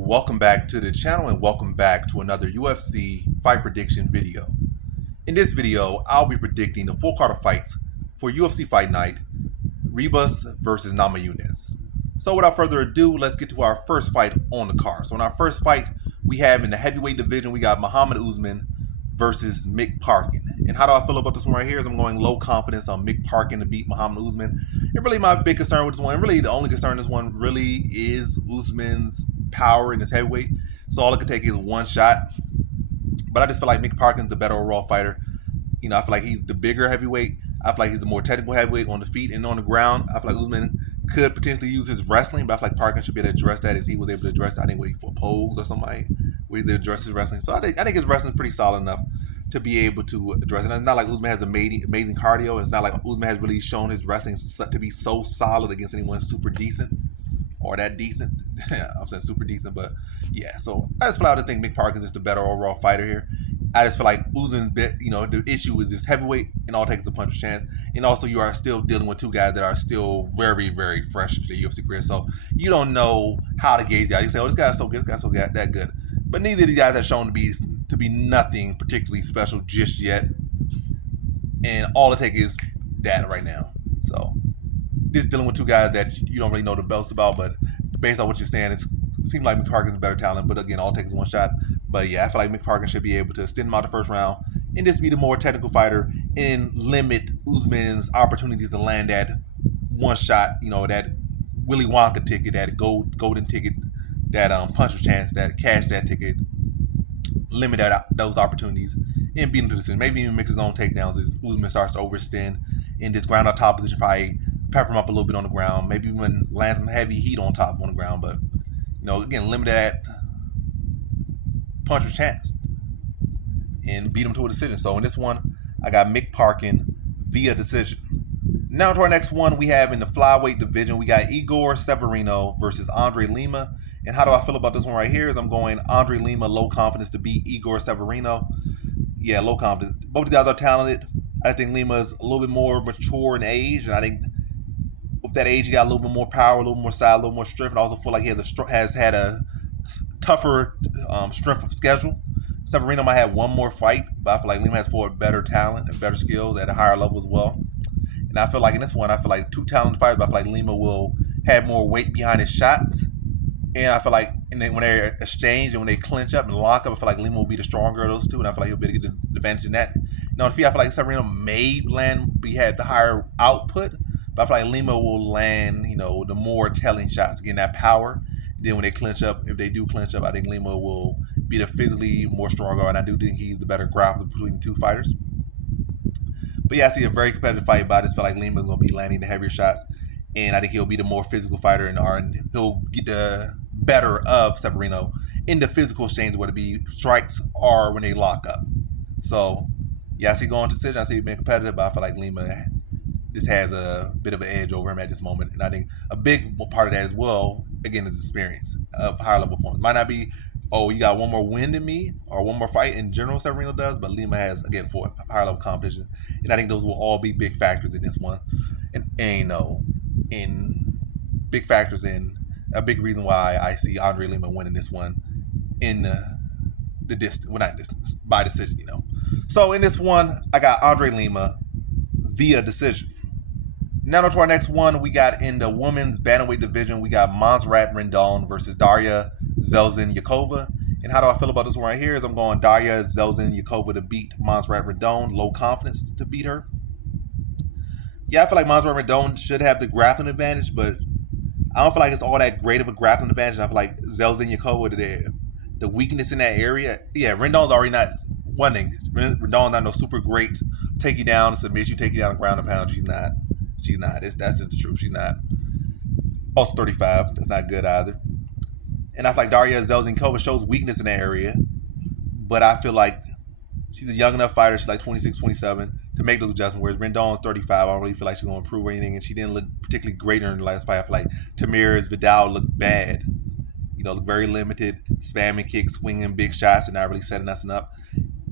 Welcome back to the channel and welcome back to another UFC fight prediction video. In this video, I'll be predicting the full card of fights for UFC Fight Night, Ribas versus Namajunas. So without further ado, let's get to our first fight on the card. So in our first fight, we have in the heavyweight division, we got Muhammad Usman versus Mick Parkin. And how do I feel about this one right here is I'm going low confidence on Mick Parkin to beat Muhammad Usman. And really my big concern with this one, and really the only concern in this one really is Usman's power in his heavyweight. So all it could take is one shot. But I just feel like Mick Parkin's the better overall fighter. You know, I feel like he's the bigger heavyweight. I feel like he's the more technical heavyweight on the feet and on the ground. I feel like Usman could potentially use his wrestling, but I feel like Parkin should be able to address that as he was able to address, I think, wait for Pose or somebody where he address his wrestling. So I think his wrestling is pretty solid enough to be able to address it. And it's not like Usman has amazing cardio. It's not like Usman has really shown his wrestling to be so solid against anyone super decent or that decent. I'm saying super decent, but yeah. So I just feel like I think Mick Parkin is the better overall fighter here. I just feel like Usman's bit, you know, the issue is this heavyweight, and all it takes is a puncher's chance. And also, you are still dealing with two guys that are still very, very fresh to the UFC career. So you don't know how to gauge that. You say, "Oh, this guy's so good. This guy's so good, that good." But neither of these guys have shown to be nothing particularly special just yet. And all it takes is that right now. So just dealing with two guys that you don't really know the best about, but based on what you're saying, it seems like Mick Parkin's a better talent. But again, all it takes is one shot. But yeah, I feel like Mick Parkin should be able to extend him out the first round and just be the more technical fighter and limit Usman's opportunities to land that one shot, you know, that Willy Wonka ticket, that golden ticket, that puncher's chance, that cash that ticket, limit those opportunities and beat him to the decision. Maybe even mix his own takedowns as Usman starts to overextend in this ground on top position, probably pepper him up a little bit on the ground, maybe even land some heavy heat on top on the ground, but you know, again, limit that puncher's chance and beat him to a decision. So in this one, I got Mick Parkin via decision. Now to our next one, we have in the flyweight division, we got Igor Severino versus Andre Lima. And how do I feel about this one right here is I'm going Andre Lima, low confidence to beat Igor Severino. Yeah, low confidence. Both the guys are talented. I think Lima is a little bit more mature in age, and I think with that age, he got a little bit more power, a little more size, a little more strength. And I also feel like he has had a tougher strength of schedule. Severino might have one more fight, but I feel like Lima has forward better talent and better skills at a higher level as well. And I feel like in this one, I feel like two talented fighters, but I feel like Lima will have more weight behind his shots. And I feel like when they exchange and when they clinch up and lock up, I feel like Lima will be the stronger of those two, and I feel like he'll be able to get the advantage in that. Now, on the feet, I feel like Severino may have the higher output, but I feel like Lima will land, you know, the more telling shots, getting that power. Then when they clinch up, if they do clinch up, I think Lima will be the physically more stronger, and I do think he's the better grappler between the two fighters. But yeah, I see a very competitive fight, but I just feel like Lima's going to be landing the heavier shots, and I think he'll be the more physical fighter, and he'll get the better of Severino in the physical exchange, whether it be strikes or when they lock up. So yeah, I see going to decision. I see him being competitive, but I feel like Lima just has a bit of an edge over him at this moment, and I think a big part of that as well, again, is experience of higher level opponents. Might not be, oh, you got one more win than me or one more fight in general, Severino does, but Lima has, again, for higher level competition, and I think those will all be big factors in this one, and you know, in big factors in a big reason why I see Andre Lima winning this one in the distance, well, not distance, by decision, you know. So in this one, I got Andre Lima via decision. Now to our next one, we got in the women's bantamweight division, we got Montserrat Rendon versus Daria Zheleznyakova. And how do I feel about this one right here is I'm going Daria Zheleznyakova to beat Montserrat Rendon, low confidence to beat her. Yeah, I feel like Montserrat Rendon should have the grappling advantage, but I don't feel like it's all that great of a grappling advantage. I feel like Zheleznyakova, the weakness in that area. Yeah, Rendon's already not one thing. Rendon's not no super great take you down, submit you, take you down, ground and pound. She's not. That's just the truth. She's not. Also 35. That's not good either. And I feel like Daria Zheleznyakova shows weakness in that area, but I feel like she's a young enough fighter. She's like 26, 27 to make those adjustments. Whereas Rendon's 35. I don't really feel like she's going to improve or anything, and she didn't look particularly great in the last fight. I feel like Tamir's Vidal looked bad. You know, looked very limited, spamming kicks, swinging big shots, and not really setting nothing up.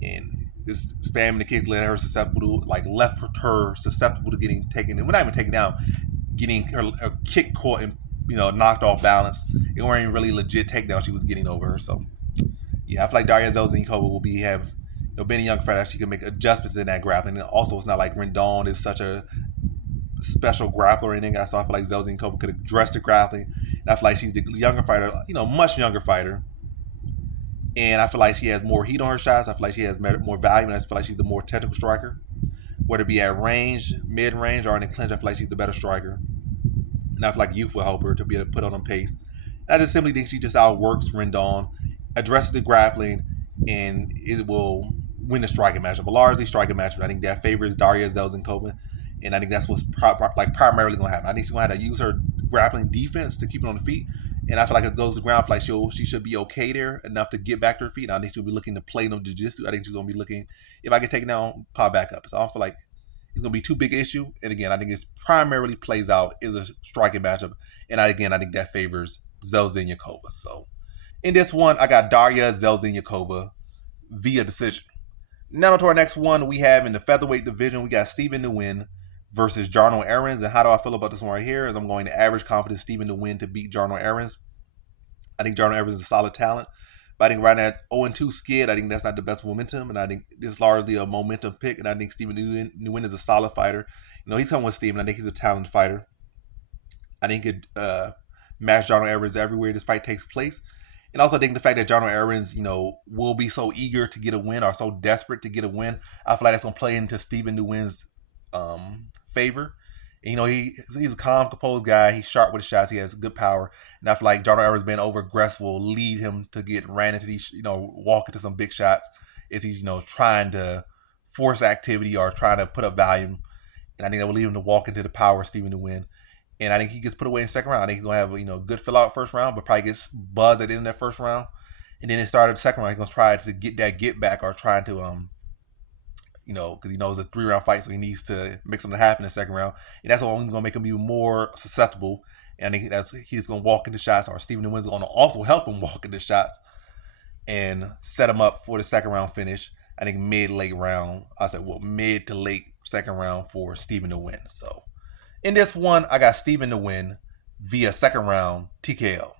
And this spamming the kicks left her susceptible to getting taken. Well, not even taken down, getting her kick caught and knocked off balance. It weren't even really legit takedown she was getting over her. So yeah, I feel like Daria Zheleznyakova will have being a young fighter, she can make adjustments in that grappling. And also, it's not like Rendon is such a special grappler or anything. So I feel like Zheleznyakova could address the grappling. And I feel like she's the younger fighter, much younger fighter. And I feel like she has more heat on her shots. I feel like she has more value, and I feel like she's the more technical striker. Whether it be at range, mid-range, or in the clinch, I feel like she's the better striker. And I feel like youth will help her to be able to put on pace. And I just simply think she just outworks Rendon, addresses the grappling, and it will win the striking matchup. A largely striking matchup. I think that favors Daria Zheleznyakova, and I think that's what's primarily going to happen. I think she's going to have to use her grappling defense to keep it on the feet. And I feel like if it goes to the ground, I feel like she should be okay there enough to get back to her feet. And I think she'll be looking to play no jiu-jitsu. I think she's going to be looking, if I can take it down, pop back up. So I don't feel like it's going to be too big an issue. And again, I think it's primarily plays out is a striking matchup. And I think that favors Zheleznyakova. So in this one, I got Daria Zheleznyakova via decision. Now to our next one, we have in the featherweight division, we got Stephen Nguyen versus Jarno Errens. And how do I feel about this one right here? Is I'm going to average confidence Stephen Nguyen to beat Jarno Errens. I think Jarno Errens is a solid talent. But I think right now 0-2 skid, I think that's not the best momentum. And I think this is largely a momentum pick. And I think Stephen Nguyen is a solid fighter. He's coming with Stephen. I think he's a talented fighter. I think he could match Jarno Errens everywhere this fight takes place. And also I think the fact that Jarno Errens, will be so eager to get a win or so desperate to get a win, I feel like that's going to play into Stephen Nguyen's favor. And, he's a calm, composed guy. He's sharp with his shots. He has good power. And I feel like Jarno Errens being over aggressive will lead him to get ran into these, walk into some big shots as he's, trying to force activity or trying to put up volume. And I think that will lead him to walk into the power of Stephen Nguyen. And I think he gets put away in the second round. I think he's going to have a good fill out first round, but probably gets buzzed at the end of that first round. And then it started the second round. He's going to try to get that get back or trying to, because he knows it's a 3-round fight, so he needs to make something happen in the second round. And that's only going to make him even more susceptible. And I think he's going to walk into shots, or Stephen Nguyen's going to also help him walk into shots and set him up for the second round finish. I think mid-late round. I said, mid to late second round for Stephen Nguyen. So in this one, I got Stephen Nguyen via second round TKO.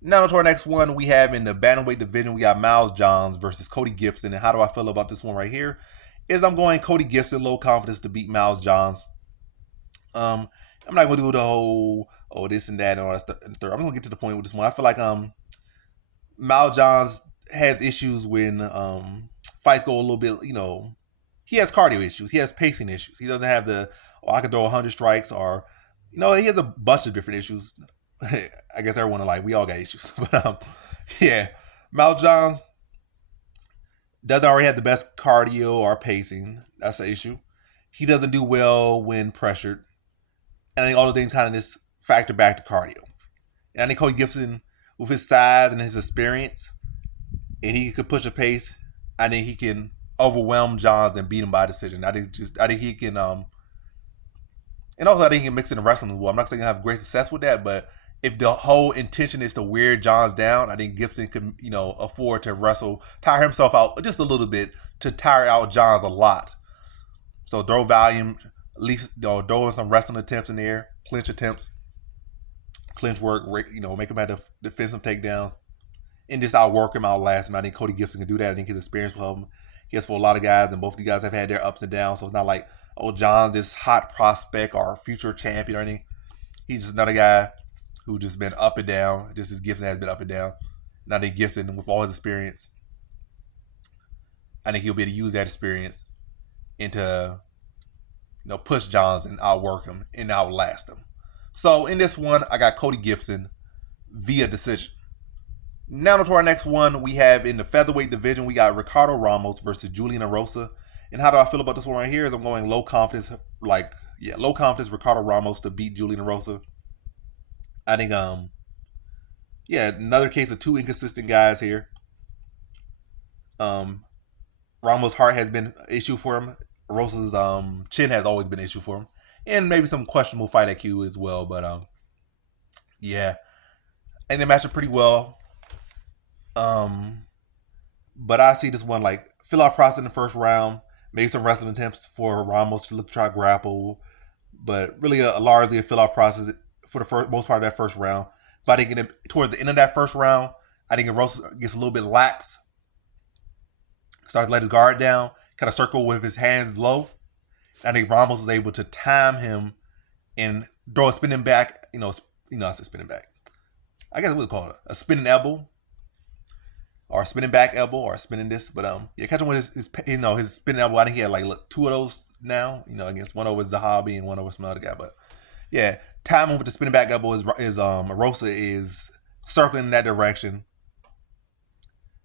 Now to our next one, we have in the bantamweight division, we got Miles Johns versus Cody Gibson. And how do I feel about this one right here? Is I'm going Cody Gibson, low confidence to beat Miles Johns. I'm not going to do the whole, this and that and all that stuff. I'm going to get to the point with this one. I feel like Miles Johns has issues when fights go a little bit, he has cardio issues. He has pacing issues. He doesn't have I can throw 100 strikes or, he has a bunch of different issues. I guess everyone we all got issues. But yeah, Miles Johns doesn't already have the best cardio or pacing. That's the issue. He doesn't do well when pressured. And I think all those things kind of just factor back to cardio. And I think Cody Gibson, with his size and his experience, and he could push a pace, I think he can overwhelm Johns and beat him by decision. I think he can and also I think he can mix it in wrestling as well. I'm not saying he'll have great success with that, but if the whole intention is to wear Johns down, I think Gibson could, afford to tire himself out just a little bit to tire out Johns a lot. So throw volume, at least, throw in some wrestling attempts in there, clinch attempts, clinch work, make him have to defend some takedowns, and just outwork him, outlast him. I think Cody Gibson can do that. I think his experience will help him. He has for a lot of guys, and both of these guys have had their ups and downs, so it's not like, Johns this hot prospect or future champion or anything. He's just another guy who just been up and down, just as Gibson has been up and down. And I think Gibson, with all his experience, I think he'll be able to use that experience into, push Johns and outwork him and outlast him. So in this one, I got Cody Gibson via decision. Now to our next one, we have in the featherweight division, we got Ricardo Ramos versus Julian Erosa. And how do I feel about this one right here? Is I'm going low confidence Ricardo Ramos to beat Julian Erosa. I think, another case of two inconsistent guys here. Ramos' heart has been an issue for him. Erosa's chin has always been an issue for him. And maybe some questionable fight IQ as well. But, and they match up pretty well. But I see this one fill out process in the first round. Maybe some wrestling attempts for Ramos to try to grapple. But really largely a fill out process for the most part of that first round. But I think towards the end of that first round, I think Erosa gets a little bit lax, starts to let his guard down, kind of circle with his hands low. I think Ramos was able to time him and throw a spinning back. I said spinning back. I guess it was called a spinning elbow, or a spinning back elbow, or a spinning this. But yeah, catch him with his spinning elbow. I think he had like two of those now. Against one over Zalal and one over some other guy. But yeah, timing with the spinning back elbow is Erosa is circling in that direction.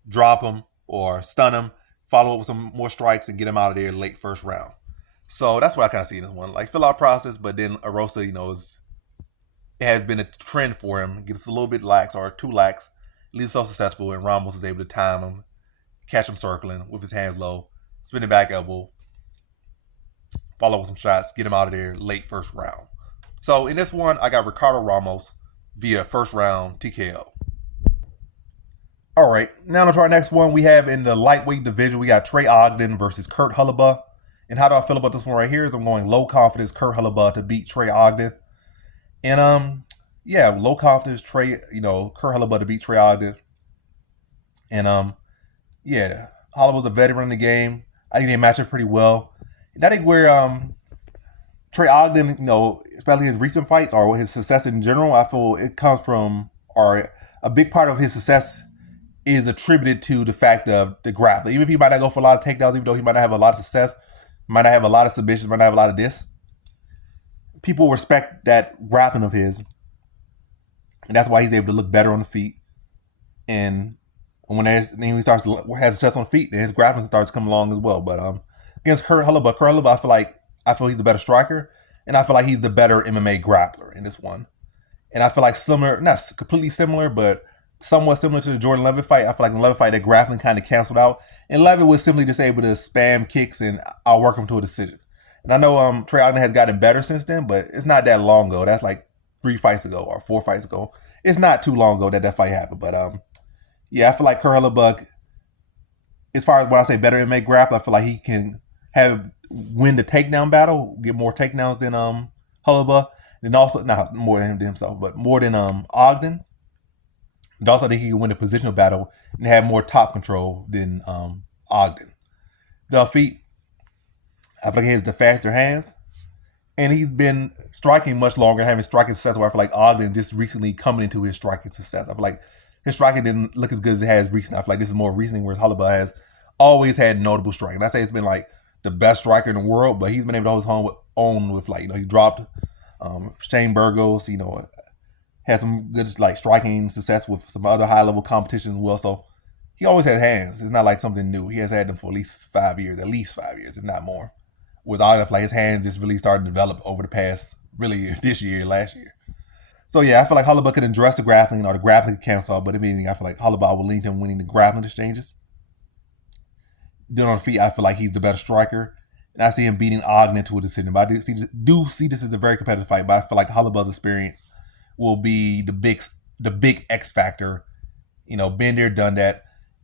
Drop him or stun him, follow up with some more strikes, and get him out of there late first round. So that's what I kind of see in this one. Like, fill out process, but then Erosa, it has been a trend for him. Gets a little bit lax or too lax, leaves so susceptible, and Ramos is able to time him, catch him circling with his hands low, spinning back elbow, follow up with some shots, get him out of there late first round. So in this one, I got Ricardo Ramos via first round TKO. All right, now to our next one. We have in the lightweight division, we got Trey Ogden versus Kurt Holobaugh. And how do I feel about this one right here is I'm going low confidence Kurt Holobaugh to beat Trey Ogden. And yeah, low confidence Kurt Holobaugh to beat Trey Ogden. And yeah, Holobaugh's a veteran in the game. I think they match up pretty well. And I think where Trey Ogden, especially his recent fights or his success in general, I feel it comes from, or a big part of his success is attributed to the fact of the grappling. Even if he might not go for a lot of takedowns, even though he might not have a lot of success, might not have a lot of submissions, might not have a lot of this, people respect that grappling of his. And that's why he's able to look better on the feet. And when he starts to have success on the feet, then his grappling starts to come along as well. But against Kurt Holobaugh, I feel he's the better striker, and I feel like he's the better MMA grappler in this one. And I feel like similar, not completely similar, but somewhat similar to the Jordan Levitt fight. I feel like in the Levitt fight, that grappling kind of canceled out. And Levitt was simply just able to spam kicks and outwork him to a decision. And I know Trey Ogden has gotten better since then, but it's not that long ago. That's like 3 fights ago or 4 fights ago. It's not too long ago that fight happened. But yeah, I feel like Kurt Holobaugh, as far as when I say better MMA grappler, I feel like he can win the takedown battle, get more takedowns than Holobaugh. And also, not more than him himself, but more than Ogden. And also, I think he can win the positional battle and have more top control than Ogden. The feet, I feel like he has the faster hands, and he's been striking much longer, having striking success. Where I feel like Ogden just recently coming into his striking success. I feel like his striking didn't look as good as it has recently. I feel like this is more recently, whereas Holobaugh has always had notable striking. I say it's been like the best striker in the world, but he's been able to hold his own with he dropped Shane Burgos, had some good striking success with some other high level competitions as well. So he always has hands. It's not like something new. He has had them for at least 5 years, if not more. Whereas I feel like his hands just really started to develop over the past, really this year, last year. So yeah, I feel like Holobaugh could address the grappling, or the grappling could cancel out. But if anything, I feel like Holobaugh will lead to him winning the grappling exchanges. Then on the feet, I feel like he's the better striker. And I see him beating Ogden into a decision. But I do see this as a very competitive fight. But I feel like Holobaugh's experience will be the big X factor. Been there, done that.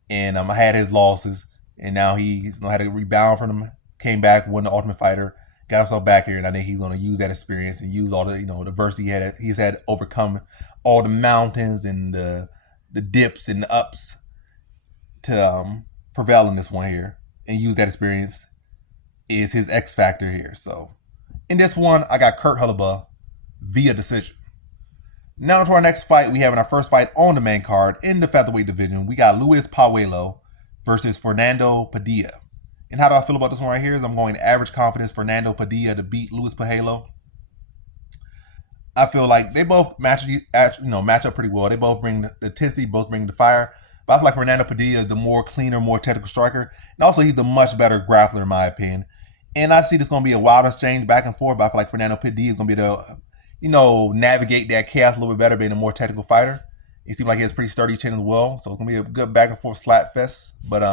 And I had his losses. And now he's had to rebound from them. Came back, won the Ultimate Fighter. Got himself back here. And I think he's going to use that experience and use all the the adversity he's had to overcome all the mountains and the dips and the ups to prevail in this one here. And use that experience is his X factor here. So in this one, I got Kurt Holobaugh via decision. Now to our next fight, we have in our first fight on the main card in the featherweight division, we got Luis Pajuelo versus Fernando Padilla. And how do I feel about this one right here is I'm going average confidence Fernando Padilla to beat Luis Pajuelo. I feel like they both match up pretty well. They both bring the intensity, both bring the fire. But I feel like Fernando Padilla is the more cleaner, more technical striker. And also, he's the much better grappler, in my opinion. And I see this going to be a wild exchange back and forth. But I feel like Fernando Padilla is going to be able to, navigate that chaos a little bit better, being a more technical fighter. He seems like he has a pretty sturdy chin as well. So it's going to be a good back and forth slap fest. But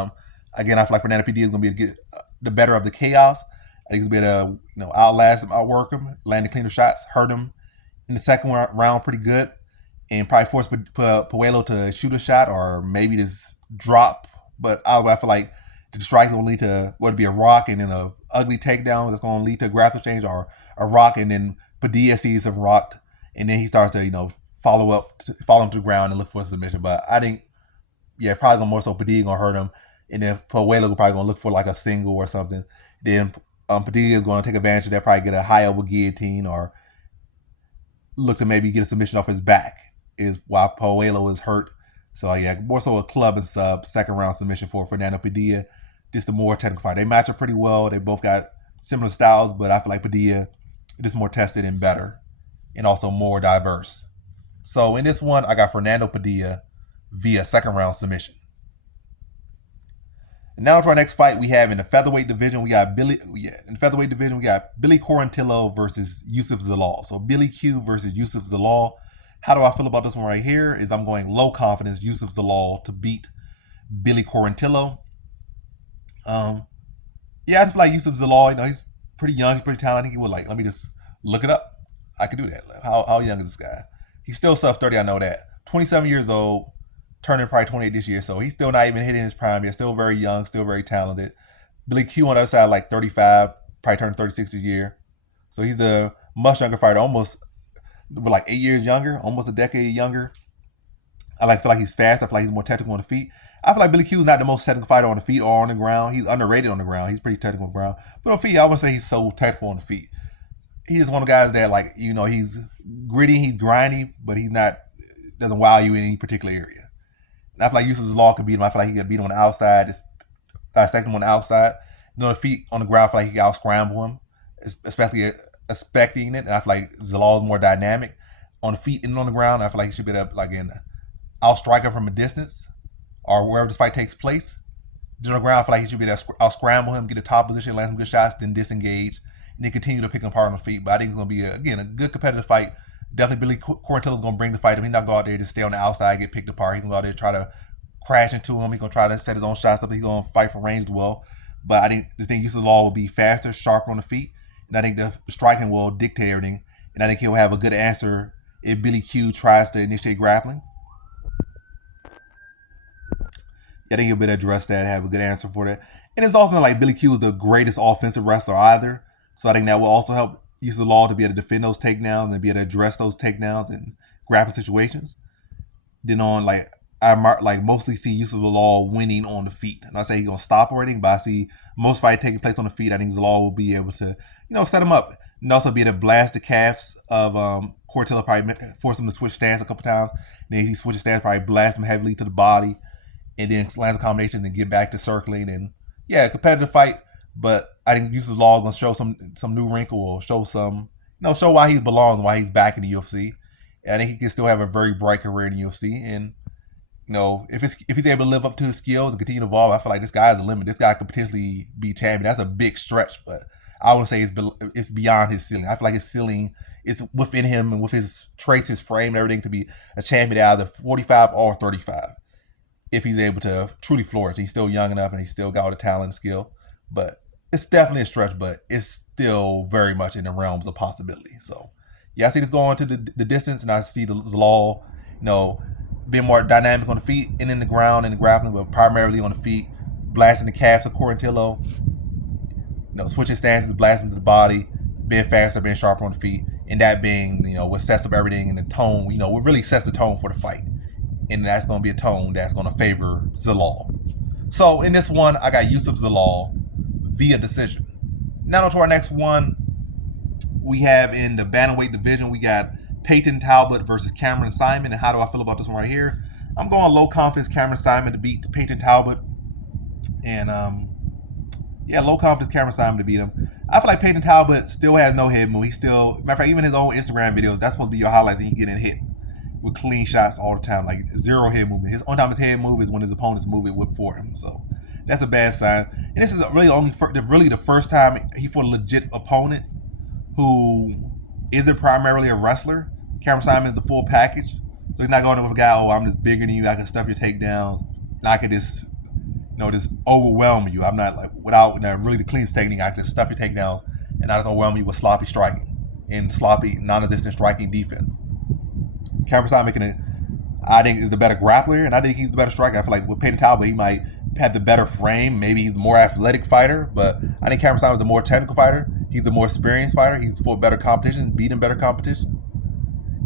again, I feel like Fernando Padilla is going to be the better of the chaos. I think he's going to be able to outlast him, outwork him, land the cleaner shots, hurt him in the second round pretty good. And probably force Pajuelo to shoot a shot or maybe just drop. But I feel like the strike is going to lead to whether it be a rock and then a ugly takedown that's going to lead to a grapple exchange, or a rock and then Padilla sees him rocked and then he starts to follow him to the ground and look for a submission. But I think probably gonna more so Padilla gonna hurt him, and then Pajuelo probably gonna look for like a single or something. Then Padilla is gonna take advantage of that, probably get a high elbow guillotine or look to maybe get a submission off his back. Is while Pajuelo is hurt. So more so a club and sub second round submission for Fernando Padilla. Just a more technical fight. They match up pretty well. They both got similar styles, but I feel like Padilla is just more tested and better, and also more diverse. So in this one, I got Fernando Padilla via second round submission. And now for our next fight, we have in the featherweight division, we got Billy Quarantillo versus Yusuf Zalal. So Billy Q versus Yusuf Zalal. How do I feel about this one right here? Is I'm going low confidence Yusuf Zalal to beat Billy Quarantillo. I just feel like Yusuf Zalal, he's pretty young, he's pretty talented. I think he would let me just look it up. I could do that. How young is this guy? He's still sub 30, I know that. 27 years old, turning probably 28 this year, so he's still not even hitting his prime yet. Still very young, still very talented. Billy Q on the other side, like 35, probably turning 36 this year. So he's a much younger fighter, almost like 8 years younger, almost a decade younger. I feel like he's fast. I feel like he's more technical on the feet. I feel like Billy Q is not the most technical fighter on the feet or on the ground. He's underrated on the ground. He's pretty technical on the ground. But on feet, I wouldn't say he's so technical on the feet. He's just one of the guys that he's gritty, he's grindy, but he's not, doesn't wow you in any particular area. And I feel like Yusuf Zalal could beat him. I feel like he could beat him on the outside, just dissect him on the outside. On the feet, on the ground, I feel like he could out-scramble him, especially expecting it. And I feel like Zalal is more dynamic. On the feet and on the ground, I feel like he should be able to out-strike him from a distance or wherever this fight takes place. On the ground, I feel like he should be able to out-scramble him, get a top position, land some good shots, then disengage, and then continue to pick him apart on the feet. But I think it's going to be, a good competitive fight. Definitely Billy Quarantillo is going to bring the fight. He's not going to go out there to stay on the outside, get picked apart. He's going to go out there and try to crash into him. He's going to try to set his own shots up. He's going to fight for range as well. But I think Yusuf Zalal will be faster, sharper on the feet. And I think the striking will dictate everything. And I think he'll have a good answer if Billy Q tries to initiate grappling. I think he'll be able to address that, have a good answer for that. And it's also like Billy Q is the greatest offensive wrestler either. So I think that will also help Yusuf Zalal to be able to defend those takedowns and be able to address those takedowns in grappling situations. Then I mostly see Yusuf Zalal winning on the feet. And I say he's going to stop or anything, but I see most fight taking place on the feet. I think Zalal will be able to, set him up and also be able to blast the calves of Quarantillo, probably force him to switch stance a couple times. Then he switches stance, probably blast him heavily to the body, and then lands a combination and get back to circling. And a competitive fight, but I think Yusuf Zalal is going to show some new wrinkle or show show why he belongs and why he's back in the UFC. And I think he can still have a very bright career in the UFC. And if he's able to live up to his skills and continue to evolve, I feel like this guy is a limit. This guy could potentially be champion. That's a big stretch, but I would say it's beyond his ceiling. I feel like his ceiling is within him and with his traits, his frame, and everything to be a champion at either 45 or 35. If he's able to truly flourish. He's still young enough and he's still got all the talent and skill. But it's definitely a stretch, but it's still very much in the realms of possibility. So, I see this going to the distance, and I see the Zalal, being more dynamic on the feet and in the ground and the grappling, but primarily on the feet, blasting the calves of Quarantillo, switching stances, blasting to the body, being faster, being sharper on the feet, and that being, what sets up everything and the tone, what really sets the tone for the fight. And that's going to be a tone that's going to favor Zalal. So in this one, I got Yusuf Zalal via decision. Now to our next one, we have in the bantamweight division, we got Peyton Talbott versus Cameron Saaiman. And how do I feel about this one right here? I'm going low confidence Cameron Saaiman to beat Peyton Talbott. And low confidence Cameron Saaiman to beat him. I feel like Peyton Talbott still has no head move. He's still, matter of fact, even his own Instagram videos, that's supposed to be your highlights, and he getting hit with clean shots all the time, like zero head movement. His head move is when his opponents move it whip for him. So that's a bad sign. And this is really the first time he fought a legit opponent who isn't primarily a wrestler. Cameron Saaiman is the full package. So he's not going up with a guy, I'm just bigger than you, I can stuff your takedowns, and I can just overwhelm you. I'm not without really the cleanest technique, I can stuff your takedowns and I just overwhelm you with sloppy striking and sloppy, non-existent striking defense. Cameron Saaiman I think is the better grappler, and I think he's the better striker. I feel like with Peyton Talbott, he might have the better frame. Maybe he's the more athletic fighter, but I think Cameron Saaiman is the more technical fighter. He's the more experienced fighter. He's for better competition, beating better competition.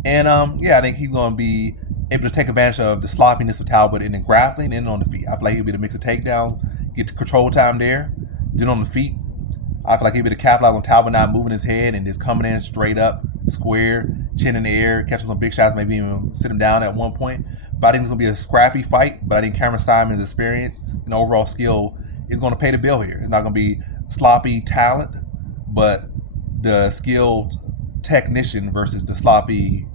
And yeah, I think he's going to be able to take advantage of the sloppiness of Talbott in the grappling and on the feet. I feel like he'll be able to mix of takedowns, get control time there. Then on the feet, I feel like he'll be able to capitalize on Talbott not moving his head and just coming in straight up, square, chin in the air, catching some big shots, maybe even sit him down at one point. But I think it's going to be a scrappy fight. But I think Cameron Saaiman's experience and overall skill is going to pay the bill here. It's not going to be sloppy talent, but the skilled technician versus the sloppy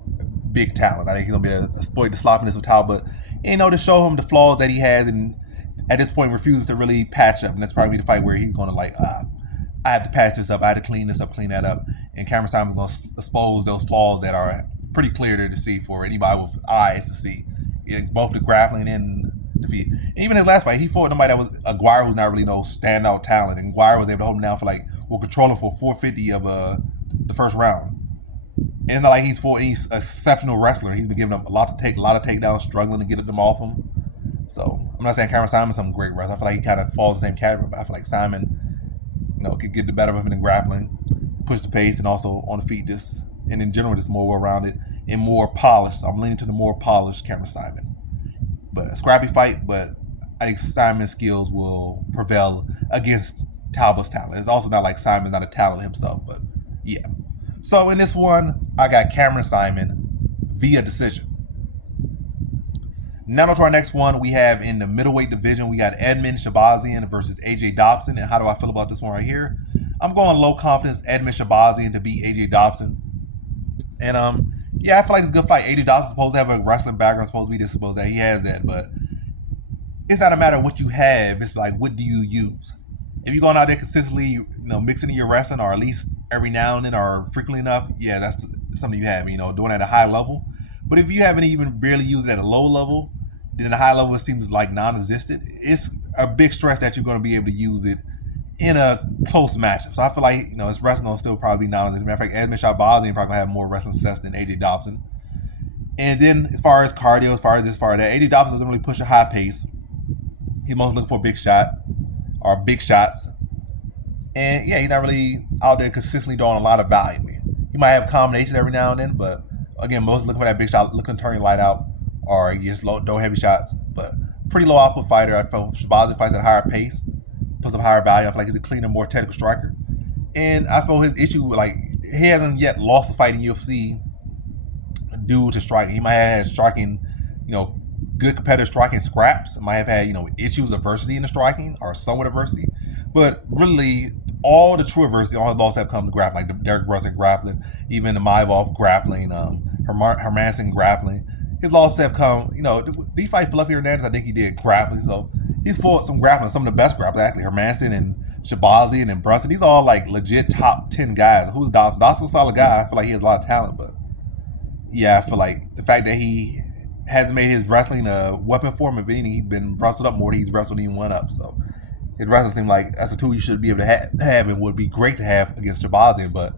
big talent. I think he's going to be able to exploit the sloppiness of Talbot, and, to show him the flaws that he has, and at this point refuses to really patch up. And that's probably the fight where he's going to I have to patch this up, I have to clean this up, clean that up. And Cameron Saaiman's going to expose those flaws that are pretty clear there to see for anybody with eyes to see, both the grappling and the feet. And even his last fight, he fought somebody that was Aguirre, who's not really no standout talent, and Aguirre was able to hold him down for control him for 450 of the first round. And it's not like he's an exceptional wrestler. He's been giving him a lot of takedowns, struggling to get them off him. So I'm not saying Cameron Saaiman's some great wrestler. I feel like he kind of falls in the same category, but I feel like Saaiman, could get the better of him in grappling, push the pace, and also on the feet, and in general, just more well-rounded and more polished. So I'm leaning to the more polished Cameron Saaiman. But a scrappy fight, but I think Saaiman's skills will prevail against Talbot's talent. It's also not like Saaiman's not a talent himself, but yeah. So in this one, I got Cameron Saaiman via decision. Now to our next one, we have in the middleweight division, we got Edmund Shahbazyan versus AJ Dobson. And how do I feel about this one right here? I'm going low confidence Edmund Shahbazyan to beat AJ Dobson. And yeah, I feel like it's a good fight. AJ Dobson's supposed to have a wrestling background, supposed to be supposed that he has that, but it's not a matter of what you have. It's like, what do you use? If you're going out there consistently, mixing in your wrestling, or at least every now and then or frequently enough, yeah, that's something you have, doing it at a high level. But if you haven't even barely used it at a low level, then at a high level it seems like non-existent. It's a big stress that you're going to be able to use it in a close matchup. So I feel like, his wrestling going to still probably be non-existent. Matter of fact, Edmund Shahbazyan probably going to have more wrestling success than AJ Dobson. And then as far as cardio, as far as that, AJ Dobson doesn't really push a high pace. He's mostly looking for a big shot or big shots. And yeah, he's not really out there consistently drawing a lot of value. He might have combinations every now and then, but again, mostly looking for that big shot, looking to turn your light out, or you just throw heavy shots. But pretty low output fighter. I feel Shahbazyan fights at a higher pace, puts up higher value. I feel like he's a cleaner, more technical striker. And I feel his issue, he hasn't yet lost a fight in UFC due to striking. He might have had striking, good competitive striking scraps. Might have had, issues of adversity in the striking, or somewhat adversity. But really, all the true adversity, all his losses have come to grappling, like the Derek Brunson grappling, even the Maivov grappling, Hermanson grappling. His losses have come, did he fight Fluffy Hernandez? I think he did grappling. So he's fought some grappling, some of the best grapplers, actually. Hermanson and Shahbazyan and Brunson. These are all legit top 10 guys. Who's Dobson? Dobson's a solid guy. I feel like he has a lot of talent, but yeah, I feel like the fact that he hasn't made his wrestling a weapon for him, if anything, he's been wrestled up more than he's wrestled even one up. So his wrestling seems like that's a tool you should be able to have and would be great to have against Shahbazyan. But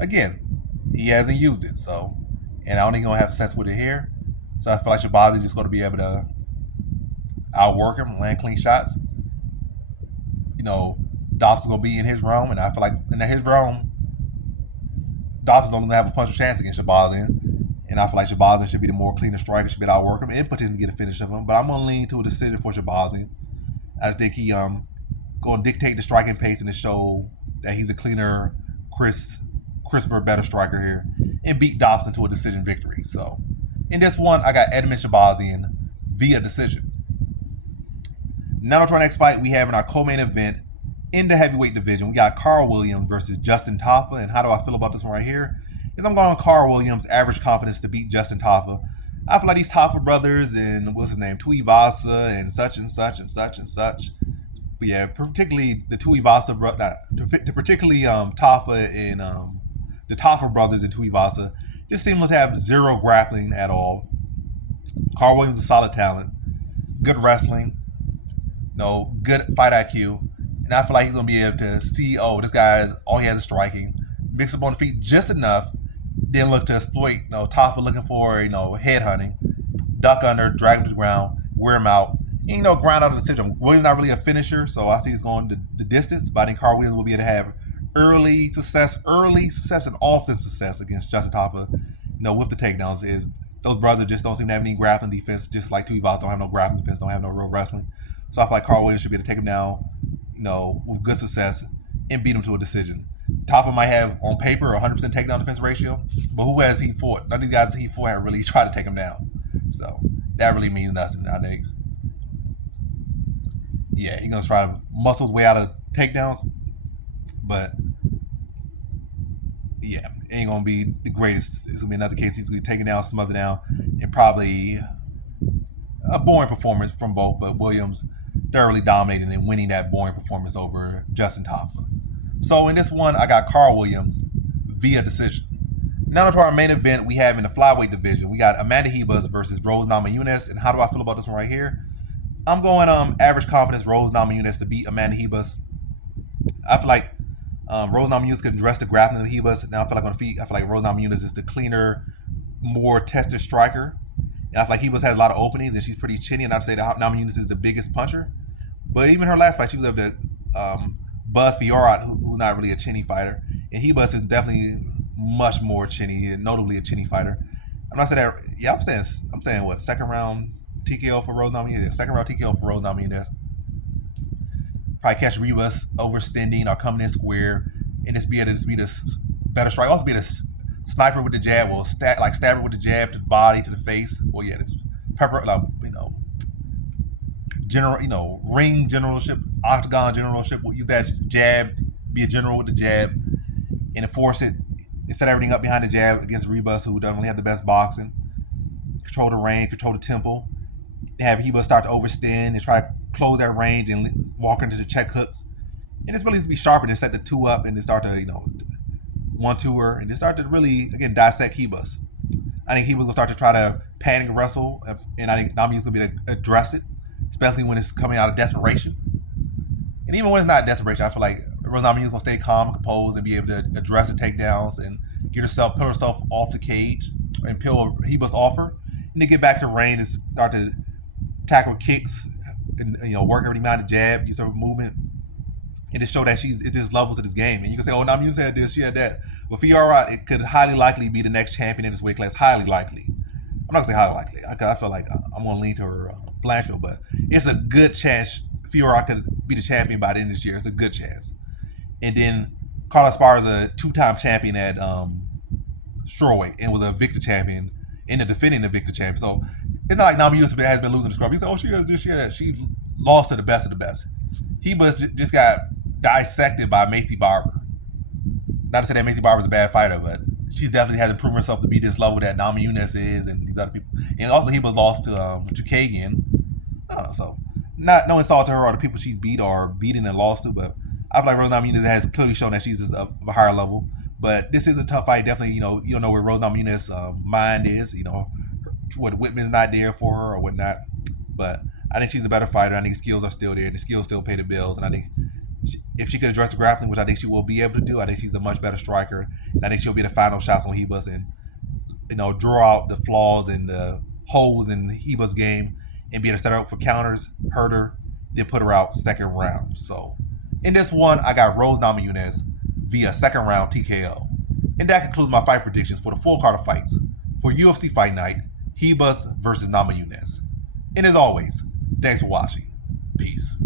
again, he hasn't used it. So, and I don't think he's going to have success with it here. So I feel like Shahbazyan's just going to be able to outwork him, land clean shots. Dobson's going to be in his realm, and I feel like in his realm, Dobson's going to have a punch of chance against Shahbazyan. And I feel like Shahbazyan should be the more cleaner striker, should be able to outwork him and potentially get a finish of him. But I'm going to lean to a decision for Shahbazyan. I just think he going to dictate the striking pace and to show that he's a cleaner, crisper, better striker here, and beat Dobson to a decision victory. So in this one, I got Edmund Shahbazyan via decision. Now to our next fight, we have in our co-main event in the heavyweight division, we got Carl Williams versus Justin Tafa. And how do I feel about this one right here? Is I'm going Carl Williams, average confidence to beat Justin Tafa. I feel like these Tafa brothers and what's his name, Tuivasa and such and such and such and such. But yeah, particularly the Tuivasa brother, particularly Tafa and the Tafa brothers and Tuivasa just seem to have zero grappling at all. Carl Williams is a solid talent, good wrestling, good fight IQ, and I feel like he's gonna be able to see, this guy's all he has is striking, mix up on the feet just enough, then look to exploit. Tafa looking for head hunting, duck under, drag him to the ground, wear him out. Grind out of the decision. Williams not really a finisher, so I see he's going the distance. But I think Carl Williams will be able to have early success and often success against Justin Tafa. with the takedowns is those brothers just don't seem to have any grappling defense, just like two Evals don't have no grappling defense, don't have no real wrestling. So I feel like Carl Williams should be able to take him down, with good success and beat him to a decision. Tafa might have on paper a 100% takedown defense ratio, but who has he fought? None of these guys he fought have really tried to take him down. So that really means nothing nowadays. Yeah, he's gonna try to muscle his way out of takedowns, but yeah, it ain't gonna be the greatest. It's gonna be another case he's gonna be taken down, smothered down, and probably a boring performance from both, but Williams thoroughly dominating and winning that boring performance over Justin Tafa. So in this one, I got Carl Williams via decision. Now to our main event we have in the flyweight division. We got Amanda Ribas versus Rose Namajunas. And how do I feel about this one right here? I'm going average confidence Rose Namajunas to beat Amanda Ribas. I feel like Rose Namajunas can address the grappling of Ribas. Now I feel like Rose Namajunas is the cleaner, more tested striker. And I feel like Ribas has a lot of openings and she's pretty chinny. And not to say that Namajunas is the biggest puncher, but even her last fight, she was able to buzz Fiorot, who's not really a chinny fighter. And Ribas is definitely much more chinny, and notably a chinny fighter. I'm not saying that. Yeah, I'm saying what, second round TKO for Rose Namajunas? Yeah, second round TKO for Rose Namajunas. Probably catch Ribas overextending or coming in square, and just be the better strike. Also be the sniper with the jab. Well, stab her with the jab to the body, to the face. Well, yeah, this pepper, general, ring generalship, octagon generalship. We'll use that jab, be a general with the jab, and enforce it. And set everything up behind the jab against Ribas, who doesn't really have the best boxing. Control the range, control the tempo. Have Ribas start to overextend and try to close that range and walk into the check hooks. And it's really just be sharper and set the two up and then start to, 1-2 her and just start to really, again, dissect Ribas. I think Ribas going to start to try to panic wrestle, and I think Nami's going to be able to address it, especially when it's coming out of desperation. And even when it's not desperation, I feel like Rose Namajunas going to stay calm and composed and be able to address the takedowns and put herself off the cage and peel Ribas off her. And then get back to the range and start to tackle kicks and work everything behind the jab, use her movement, and to show that there's levels to this game. And you can say, oh, Namajunas had this, she had that. But Fiorot, it could highly likely be the next champion in this weight class. Highly likely. I'm not going to say highly likely. I feel like I'm going to lean to her Blanchfield, but it's a good chance Fiorot could be the champion by the end of this year. It's a good chance. And then Carlos Esparza is a two-time champion at strawweight and was a Victor champion and defending the Victor champion. So it's not like Namajunas has been losing the scrub. You say, oh, she has this, she has that. She lost to the best of the best. He just got dissected by Macy Barber. Not to say that Macy Barber's a bad fighter, but she definitely hasn't proven herself to be this level that Namajunas is and these other people. And also he was lost to Chukagian. I don't know, so no insult to her or the people she's beat or beaten and lost to, but I feel like Rose Namajunas has clearly shown that she's just of a higher level. But this is a tough fight. Definitely, you don't know where Rose Namajunas' mind is. What Whitman's not there for her or whatnot. But I think she's a better fighter. I think skills are still there, and the skills still pay the bills. And I think if she could address the grappling, which I think she will be able to do, I think she's a much better striker. And I think she'll be the final shots on Ribas and draw out the flaws and the holes in Ribas' game and be able to set her up for counters, hurt her, then put her out second round. So in this one, I got Rose Namajunas via second round TKO. And that concludes my fight predictions for the full card of fights for UFC Fight Night, Ribas versus Namajunas. And as always, thanks for watching. Peace.